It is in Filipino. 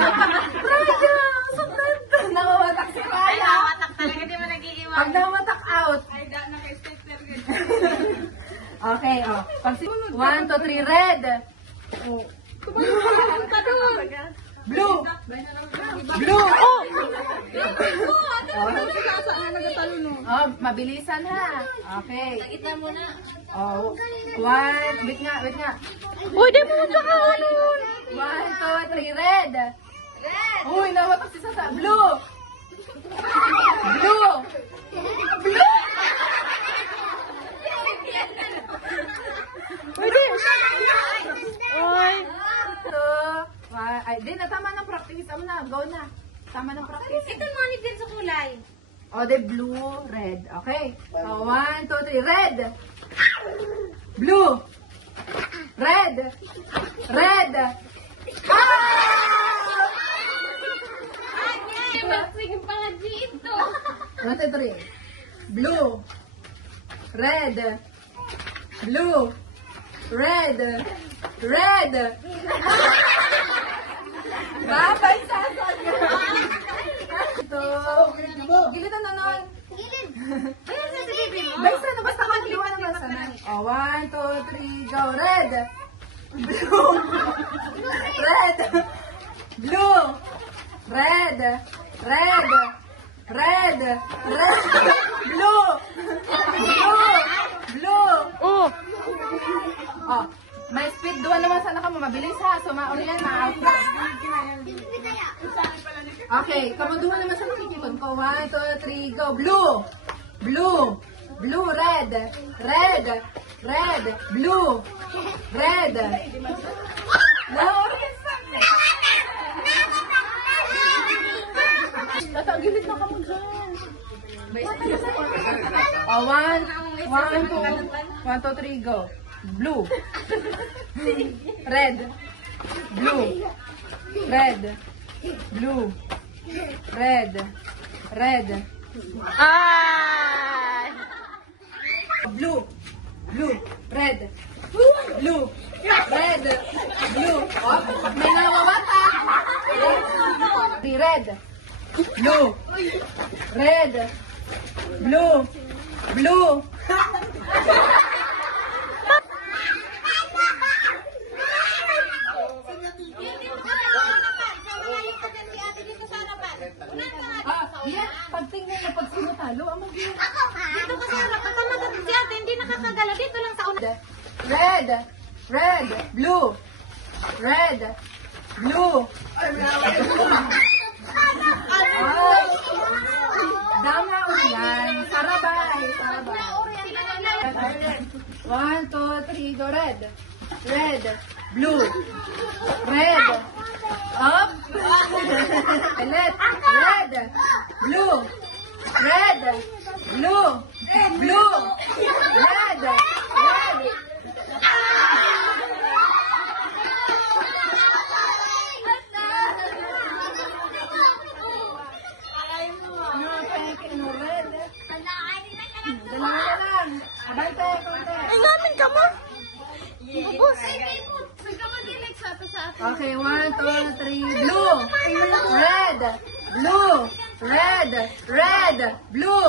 Raya! Sunod! Namawatak si Raya. Nawatak talaga, di mo nag-iiwan. Pag namawatak out. Ay, naka-stapler ka. Okay, oh. Pag 1, 2, 3, red. Oh. Blue. Blue. Oh! Oh, mabilisan ha. Okay. Kita mo na. Oh, 1, wait nga. Uy, di mo magkakaroon. 1, 2, 3, red. Uy, nawatak si Sasa. Blue. Blue. Blue. Pwede. Uy. Ay, di na, tama ng practice. Tama na, go na. Tama ng practice. Ito money din sa kulay. O, de blue, red. Okay. So, 1, 2, 3, red. Blue. Red. Red. Ah! Ay, mag-sing pala dito. 1, 2, 3. Blue. Red. Blue. Red. Red. Babay sasag. Ito. Gilitan na nun. Ayun sa bibi mo. Bay sana, basta kagiliwa naman sana. O, 1, 2, 3, go. Red. Blue. Red. Blue. Red. Red. Red. Red. Blue. Blue. Blue. Oh. Oh, may speed 2 naman sana ka mo. Mabilis ha. So, mauli yan. Ma-out na. Okay, kamuduhan naman sa nakikipon ko. 1, 2, 3, go. Blue. Blue. Blue, red. Red. Red. Blue. Red. No. Tatagilid na ka mo dyan. Oh, 1, 2, 3, go. Blue. Red. Blue. Red. Blue. Red. Red. Ay. Blue. Blue. Red. Blue. Red. Blue. Oh, may nawawata. Red. Blue. Red. Blue. Blue. Yan. Pagtingnan na pag sinutalo, ang mag-iwan. Dito kasi harap ka tama si ate, hindi nakakagala. Dito lang sa una. Red. Red. Blue. Red. Blue. Ay. Dama yan. Sarabay. Sarabay. 1, 2, 3, go. Red. Red. Blue. Red. Up. Ulit. Red. Blue. Red. Blue. Blue. Red. Red. Dalawa na lang. Abante, konti. Ay, namin ka mo. Okay, 1, 2, 3, blue, red, blue, red, red, blue,